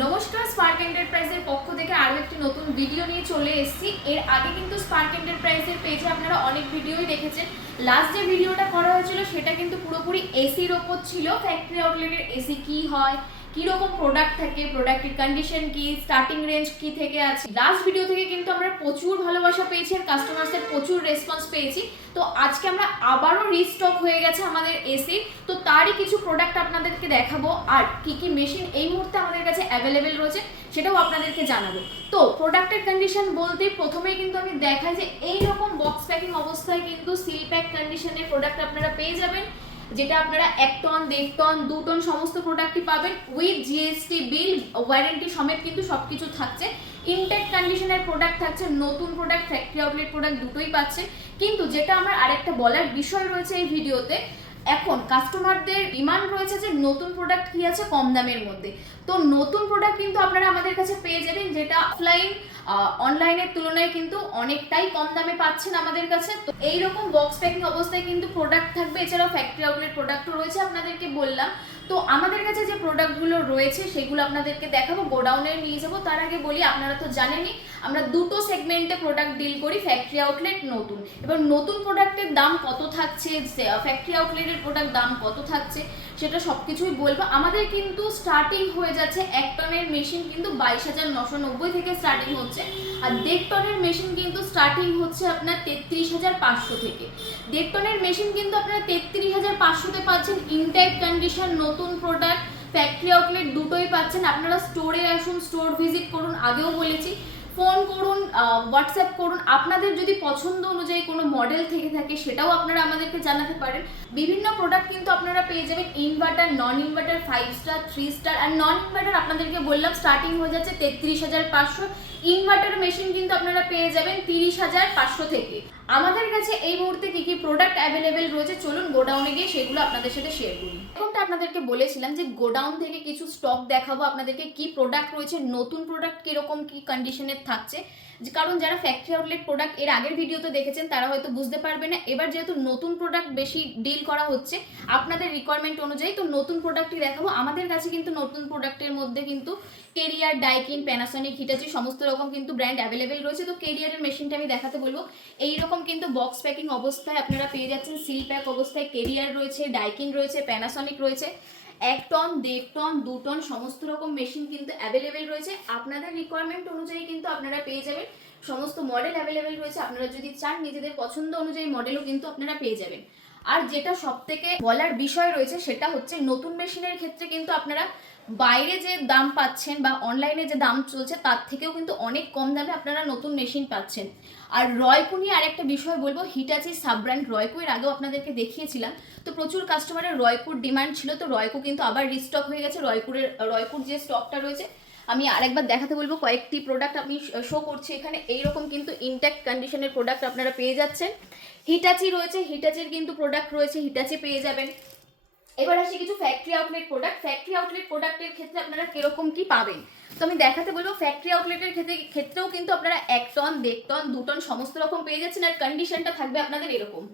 নমস্কার স্পার্ক এন্টারপ্রাইজের পক্ষ থেকে আরও একটি নতুন ভিডিও নিয়ে চলে এসেছি। এর আগে কিন্তু স্পার্ক এন্টারপ্রাইজের পেজে আপনারা অনেক ভিডিওই দেখেছেন। লাস্ট যে ভিডিওটা করা হয়েছিল, সেটা কিন্তু পুরোপুরি এসির ওপর ছিল। ফ্যাক্টরি আউটলেটের এসি কি হয় কি রকম প্রোডাক্ট থাকে প্রোডাক্টের কন্ডিশন কি স্টার্টিং রেঞ্জ কি থেকে আছে? লাস্ট ভিডিও থেকে কিন্তু আমরা প্রচুর ভালোবাসা পেয়েছি আর কাস্টমার্সদের প্রচুর রেসপন্স পেয়েছি। তো আজকে আমরা আবারও রিস্টক হয়ে গেছে আমাদের এসি তো তারই কিছু প্রোডাক্ট আপনাদেরকে দেখাবো আর কি কি মেশিন এই মুহূর্তে আমাদের কাছে অ্যাভেলেবেল রয়েছে সেটাও আপনাদেরকে জানাব। তো প্রোডাক্টের কন্ডিশন বলতে প্রথমেই কিন্তু আমি দেখাই যে এই রকম বক্স প্যাকিং অবস্থায় কিন্তু সিল প্যাক কন্ডিশনের প্রোডাক্ট আপনারা পেয়ে যাবেন। যেটা আপনারা এক টন দেড় টন দু টন সমস্ত প্রোডাক্টই পাবেন উইথ জিএসটি বিল ওয়ারেন্টি সমেত কিন্তু সব কিছু থাকছে ইনটেক কন্ডিশনের প্রোডাক্ট থাকছে, নতুন প্রোডাক্ট ফ্যাক্টরি আউটলেট প্রোডাক্ট দুটোই পাচ্ছেন। কিন্তু যেটা আমার আরেকটা বলার বিষয় রয়েছে এই ভিডিওতে এখন কাস্টমারদের ডিমান্ড রয়েছে যে নতুন প্রোডাক্ট কি আছে কম দামের মধ্যে। তো নতুন প্রোডাক্ট কিন্তু আপনারা আমাদের কাছে পেয়ে যাবেন, যেটা অফলাইন অনলাইনের তুলনায় কিন্তু অনেকটাই কম দামে পাচ্ছেন আমাদের কাছে। তো এইরকম বক্স প্যাকিং অবস্থায় কিন্তু প্রোডাক্ট থাকবে। এছাড়াও ফ্যাক্টরি আউটলেট প্রোডাক্টও রয়েছে আপনাদেরকে বললাম। তো আমাদের কাছে যে প্রোডাক্টগুলো রয়েছে, সেগুলো আপনাদেরকে দেখাবো। গোডাউনে নিয়ে যাব। তার আগে বলি, আপনারা তো জানেনই, আমরা দুটো সেগমেন্টে প্রোডাক্ট ডিল করি ফ্যাক্টরি আউটলেট নতুন। এবার নতুন প্রোডাক্টের দাম কত থাকছে? ফ্যাক্টরি আউটলেটের প্রোডাক্ট দাম কত থাকছে? সেটা সব কিছুই বলব। আমাদের কিন্তু স্টার্টিং হয়ে যাচ্ছে এক টনের মেশিন কিন্তু বাইশ হাজার নশো নব্বই থেকে স্টার্টিং হচ্ছে। আর দেড় টনের মেশিন কিন্তু স্টার্টিং হচ্ছে আপনার তেত্রিশ হাজার পাঁচশো থেকে। দেড় টনের মেশিন কিন্তু আপনার তেত্রিশ হাজার পাঁচশোতে পাচ্ছেন। ইনটাইপ কন্ডিশন নতুন প্রোডাক্ট ফ্যাক্টরি আউটলেট দুটোই পাচ্ছেন। আপনারা স্টোরে আসুন স্টোর ভিজিট করুন। আগেও বলেছি ফোন করুন হোয়াটসঅ্যাপ করুন। আপনাদের যদি পছন্দ অনুযায়ী কোনো মডেল থেকে থাকে, সেটাও আপনারা আমাদেরকে জানাতে পারেন। বিভিন্ন প্রোডাক্ট কিন্তু আপনারা পেয়ে যাবেন। Inverter non inverter five star three star আর নন ইনভার্টার আপনাদেরকে বললাম স্টার্টিং হয়ে যাচ্ছে তেত্রিশ হাজার পাঁচশো। ইনভার্টার মেশিন কিন্তু আপনারা পেয়ে যাবেন তিরিশ হাজার পাঁচশো থেকে। আমাদের কাছে এই মুহূর্তে কি কি প্রোডাক্ট অ্যাভেলেবেল রয়েছে, চলুন গোডাউনে গিয়ে সেগুলো আপনাদের সাথে শেয়ার করি। এরকমটা আপনাদেরকে বলেছিলাম যে গোডাউন থেকে কিছু স্টক দেখাবো, আপনাদেরকে কি প্রোডাক্ট রয়েছে, নতুন প্রোডাক্ট কীরকম, কি কন্ডিশনের থাকছে। কারণ যারা ফ্যাক্টরি আউটলেট প্রোডাক্টের আগের ভিডিওতে দেখেছেন, তারা হয়তো বুঝতে পারবে না। এবার যেহেতু নতুন প্রোডাক্ট বেশি ডিল করা হচ্ছে, আপনাদের রিকোয়ারমেন্ট অনুযায়ী তো নতুন প্রোডাক্টই দেখাবো। আমাদের কাছে কিন্তু নতুন প্রোডাক্টের মধ্যে কিন্তু কেরিয়ার ডাইকিন প্যানাসনিক হিটাচি সমস্ত রকম কিন্তু ব্র্যান্ড অ্যাভেলেবেল রয়েছে। তো কেরিয়ারের মেশিনটা আমি দেখাতে বলব। এই রকম কিন্তু বক্স প্যাকিং অবস্থায় আপনারা পেয়ে যাচ্ছেন সিল প্যাক অবস্থায় কেরিয়ার রয়েছে ডাইকিন রয়েছে প্যানাসনিক রয়েছে। এক টন, দেড় টন, দু টন, সমস্ত রকম মেশিন কিন্তু অ্যাভেলেবেল রয়েছে। আপনাদের রিকোয়ারমেন্ট অনুযায়ী কিন্তু আপনারা পেয়ে যাবেন। সমস্ত মডেল অ্যাভেলেবেল রয়েছে। আপনারা যদি চান, নিজেদের পছন্দ অনুযায়ী মডেলও কিন্তু আপনারা পেয়ে যাবেন। আর যেটা সব থেকে বলার বিষয় রয়েছে সেটা হচ্ছে নতুন মেশিনের ক্ষেত্রে কিন্তু আপনারা বাইরে যে দাম পাচ্ছেন বা অনলাইনে যে দাম চলছে, তার থেকেও কিন্তু অনেক কম দামে আপনারা নতুন মেশিন পাচ্ছেন। আর রয়কো নিয়ে আরেকটা বিষয় বলব হিটাচি সাব ব্র্যান্ড রয়কো এর আগেও আপনাদেরকে দেখিয়েছিলাম। তো প্রচুর কাস্টমারের রয়কুর ডিমান্ড ছিল, তো রয়কো কিন্তু আবার রিস্টক হয়ে গেছে। রয়কুরের, রয়কুর যে স্টকটা রয়েছে আমি আরেকবার দেখাতে বলব, কয়েকটি প্রোডাক্ট আমি শো করছি এখানে। এইরকম কিন্তু ইনট্যাক্ট কন্ডিশনের প্রোডাক্ট আপনারা পেয়ে যাচ্ছেন। হিটাচি রয়েছে হিটাচির কিন্তু প্রোডাক্ট রয়েছে হিটাচি পেয়ে যাবেন। এবার আসি কিছু factory outlet product factory outlet প্রোডাক্টের ক্ষেত্রে আপনারা কীরকম কি পাবেন? তো আমি দেখাতে বলব ফ্যাক্টরি আউটলেটের ক্ষেত্রে, ক্ষেত্রেও কিন্তু আপনারা এক টন দেড় টন দু টন সমস্ত রকম পেয়ে যাচ্ছেন। আর কন্ডিশনটা থাকবে আপনাদের এরকম।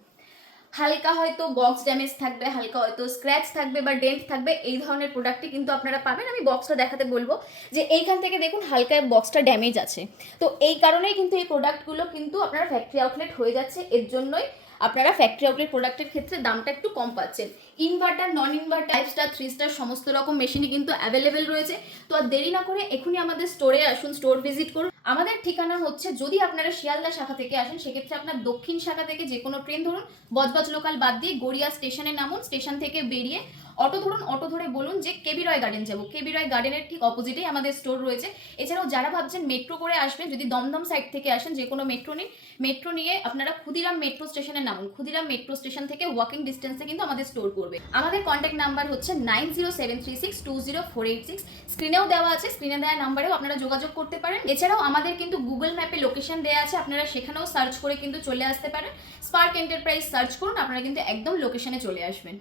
হালকা হয়তো বক্স ড্যামেজ থাকবে, হালকা হয়তো স্ক্র্যাচ থাকবে বা ডেন্ট থাকবে, এই ধরনের প্রোডাক্টই কিন্তু আপনারা পাবেন। আমি বক্সটা দেখাতে বলব যে এইখান থেকে দেখুন হালকা বক্সটা ড্যামেজ আছে। তো এই কারণেই কিন্তু এই প্রোডাক্টগুলো কিন্তু আপনার ফ্যাক্টরি আউটলেট হয়ে যাচ্ছে। এর জন্যই আপনারা ফ্যাক্টরি আউটলেট প্রোডাক্টের ক্ষেত্রে দামটা একটু কম পাচ্ছেন। Inverter non inverter five star three star সমস্ত রকম মেশিনই কিন্তু অ্যাভেলেবেল রয়েছে। তো আর দেরি না করে এখনই আমাদের স্টোরে আসুন স্টোর ভিজিট করুন। আমাদের ঠিকানা হচ্ছে, যদি আপনারা শিয়ালদা শাখা থেকে আসেন, সেক্ষেত্রে আপনার দক্ষিণ শাখা থেকে যে কোনো ট্রেন ধরুন, বজবজ লোকাল বাদ দিয়ে গড়িয়া স্টেশনে নামুন স্টেশন থেকে বেরিয়ে অটো ধরুন, অটো ধরে বলুন যে কেবি রয় গার্ডেন যাব। কেবি রয় গার্ডেনের ঠিক অপোজিটেই আমাদের স্টোর রয়েছে। এছাড়াও যারা ভাবছেন মেট্রো করে আসবেন, যদি দমদম সাইড থেকে আসেন, যে কোনো মেট্রো নিন। মেট্রো নিয়ে আপনারা ক্ষুদিরাম মেট্রো স্টেশনে নামুন। ক্ষুদিরাম মেট্রো স্টেশন থেকে ওয়াকিং ডিস্টেন্সে কিন্তু আমাদের স্টোর করবে। আমাদের কন্ট্যাক্ট নাম্বার হচ্ছে nine zero seven three six two zero four eight six স্ক্রিনেও দেওয়া আছে স্ক্রিনে দেওয়া নাম্বারেও আপনারা যোগাযোগ করতে পারেন। এছাড়াও আমাদের কিন্তু গুগল ম্যাপে লোকেশন দেওয়া আছে, আপনারা সেখানেও সার্চ করে কিন্তু চলে আসতে পারেন। স্পার্ক এন্টারপ্রাইজ সার্চ করুন, আপনারা কিন্তু একদম লোকেশনে চলে আসবেন।